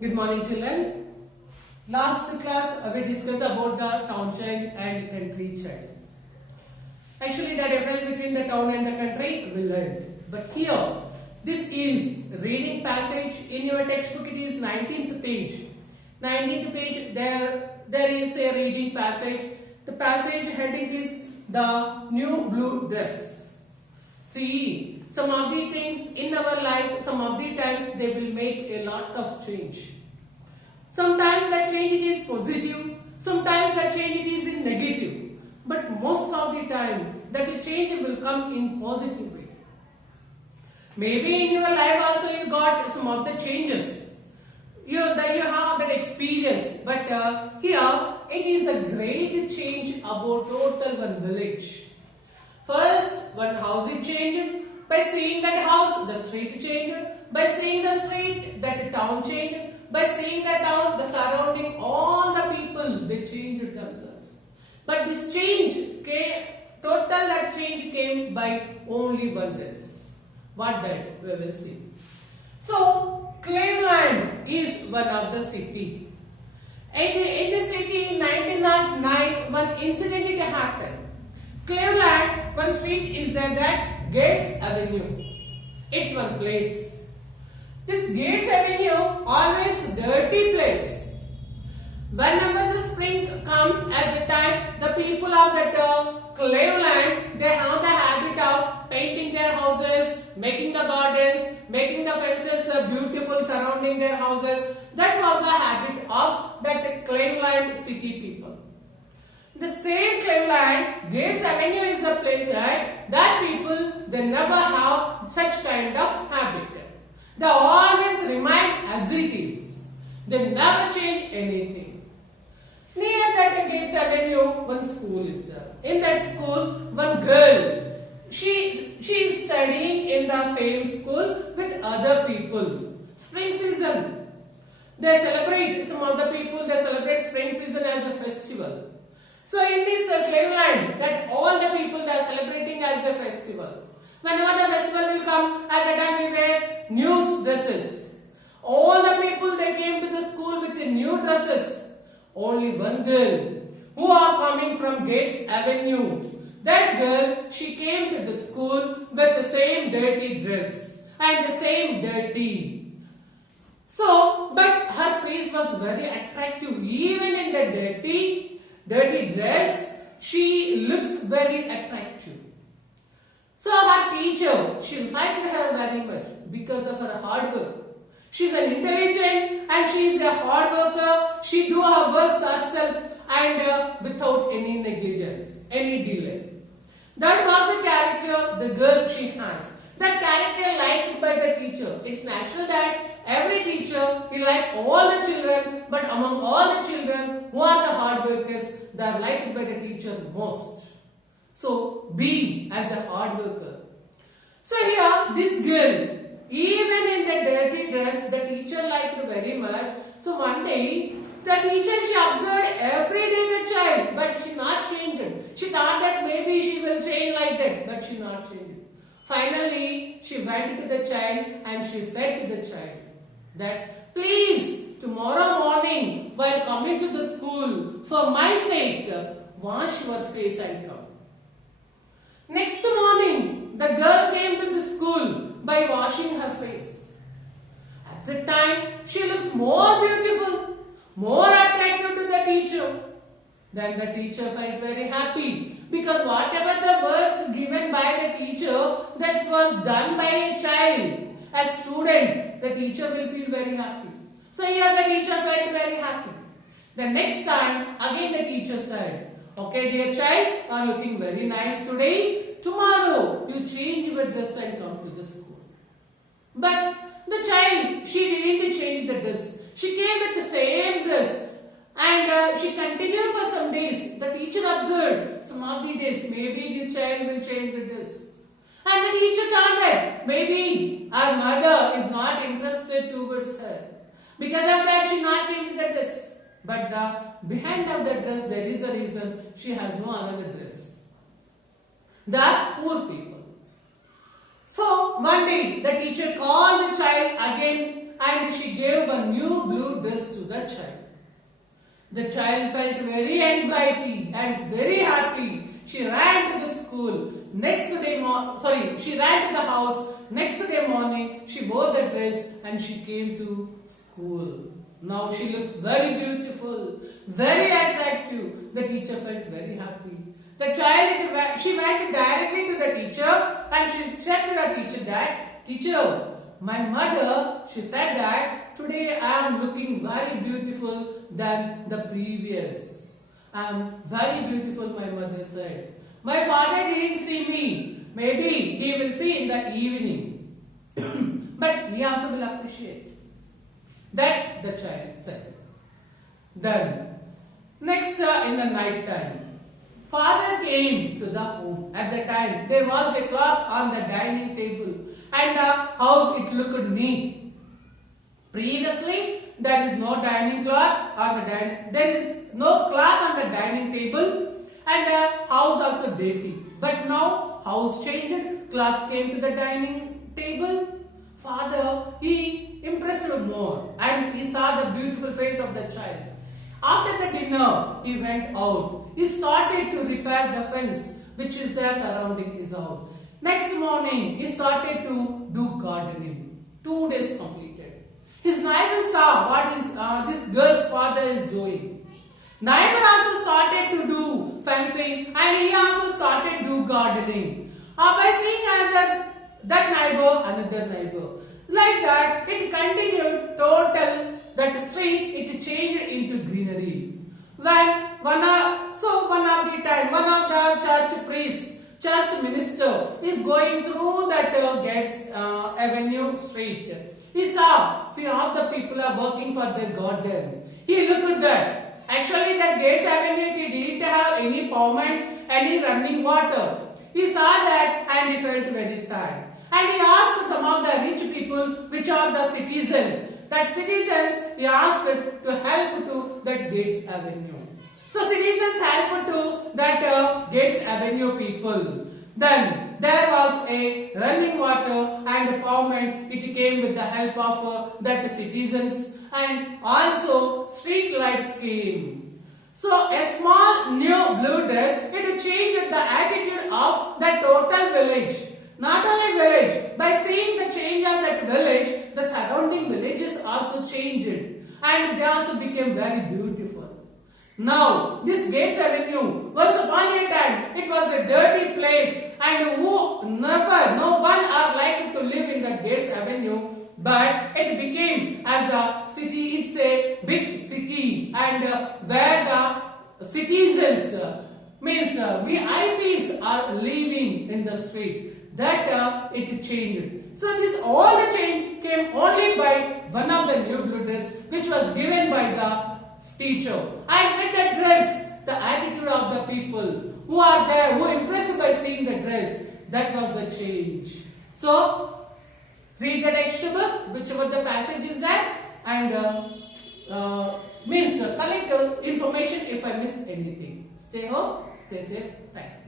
Good morning, children. Last class we discussed about the town child and country child. Actually, the difference between the town and the country we learned. But here, this is reading passage in your textbook. It is 19th page. 19th page. There is a reading passage. The passage heading is the new blue dress. See, some of the things in our life, some of the times they will make a lot of change. Sometimes that change is positive, sometimes that change is in negative. But most of the time that change will come in positive way. Maybe in your life also you got some of the changes. You have that experience. But here it is a great change about total one village. First, one house is changed. By seeing that house, the street changed. By seeing the street, that town changed. By seeing the town, the surrounding, all the people, they changed themselves. But this change came, that change came by only one dress. What that? We will see. So, Cleveland is one of the city. In the city in 1909, one incident it happened. Cleveland, one street is there, that Gates Avenue. It's one place. This Gates Avenue always dirty place. Whenever the spring comes at the time, the people of that Cleveland, they have the habit of painting their houses, making the gardens, making the fences beautiful surrounding their houses. That was the habit of that Cleveland city people. The same Cleveland, Gates Avenue is the place that people, they never have such kind of habit. They always remain as it is. They never change anything. Near that Gates Avenue, one school is there. In that school, one girl, she is studying in the same school with other people. Spring season. They celebrate, some of the people, they celebrate spring season as a festival. So in this Cleveland, that all the people they are celebrating as a festival. Whenever the festival will come, at that time we wear new dresses. All the people they came to the school with the new dresses. Only one girl who are coming from Gates Avenue. That girl, she came to the school with the same dirty dress and the same dirty. So, but her face was very attractive. Even in the dirty dress, she looks very attractive. So her teacher, she liked her very much because of her hard work. She's an intelligent and she is a hard worker. She do her works herself and without any negligence, any delay. That was the character the girl she has. That character liked by the teacher. It's natural that every teacher will like all the children, but among all the children who are the hard workers, they are liked by the teacher most. So, be as a hard worker. So here, this girl, even in the dirty dress, the teacher liked her very much. So one day, the teacher, she observed every day the child, but she not changed. She thought that maybe she will change like that, but she not changed. Finally, she went to the child and she said to the child that, please, tomorrow morning, while coming to the school, for my sake, wash your face and come. Next morning, the girl came to the school by washing her face. At the time, she looks more beautiful, more attractive to the teacher. Then the teacher felt very happy because whatever the work given by the teacher that was done by a child, a student, the teacher will feel very happy. So here the teacher felt very happy. The next time, again the teacher said, okay dear child, you are looking very nice today. Tomorrow, you change your dress and come to the school. But the child, she didn't change the dress. She came with the same dress. And she continued for some days. The teacher observed some of the days, maybe this child will change the dress. And the teacher thought that maybe her mother is not interested towards her. Because of that, she not changed the dress. But behind of the dress, there is a reason she has no another dress. The poor people. So one day the teacher called the child again and she gave a new blue dress to the child. The child felt very anxiety and very happy. She ran to the school. She ran to the house. Next day morning, she wore the dress and she came to school. Now she looks very beautiful, very attractive. The teacher felt very happy. She went directly to the teacher and she said to the teacher that, "Teacher, my mother," she said that, "today I am looking very beautiful than the previous. I am very beautiful," my mother said. "My father didn't see me. Maybe he will see in the evening. But he also will appreciate." That the child said. Then, next in the night time, father came to the home. At the time, there was a cloth on the dining table and the house it looked neat. Previously, there is no dining cloth on the there is no cloth on the dining table and the house also dirty. But now, house changed, cloth came to the dining table. Father, he impressed more and he saw the beautiful face of the child. After the dinner, he went out. He started to repair the fence which is there surrounding his house. Next morning, he started to do gardening. 2 days completed. His neighbor saw what this girl's father is doing. Neighbor also started to do fencing and he also started to do gardening. By seeing another neighbor. Like that, it continued total, that street, it changed into greenery. One of the church priest, church minister is going through that Gates Avenue street. He saw few of the people are working for their garden. He looked at that. Actually, that Gates Avenue didn't have any pavement, any running water. He saw that and he felt very sad. And he asked some of the rich people, which are the citizens. That citizens, he asked to help to that Gates Avenue. So citizens helped to that Gates Avenue people. Then there was a running water and pavement. It came with the help of that citizens, and also street lights came. So a small new blue dress, it changed the attitude of the total village. Not only village, by seeing the change of that village, the surrounding villages also changed and they also became very beautiful. Now, this Gates Avenue, once upon a time, it was a dirty place and no one are likely to live in the Gates Avenue, but it became as a city, it's a big city and where the citizens, VIPs are living in the street. That it changed. So all the change came only by one of the new blue dress which was given by the teacher. And with the dress, the attitude of the people who are there, who are impressed by seeing the dress, that was the change. So read the textbook, whichever the passage is there, and collect your information if I miss anything. Stay home, stay safe. Bye.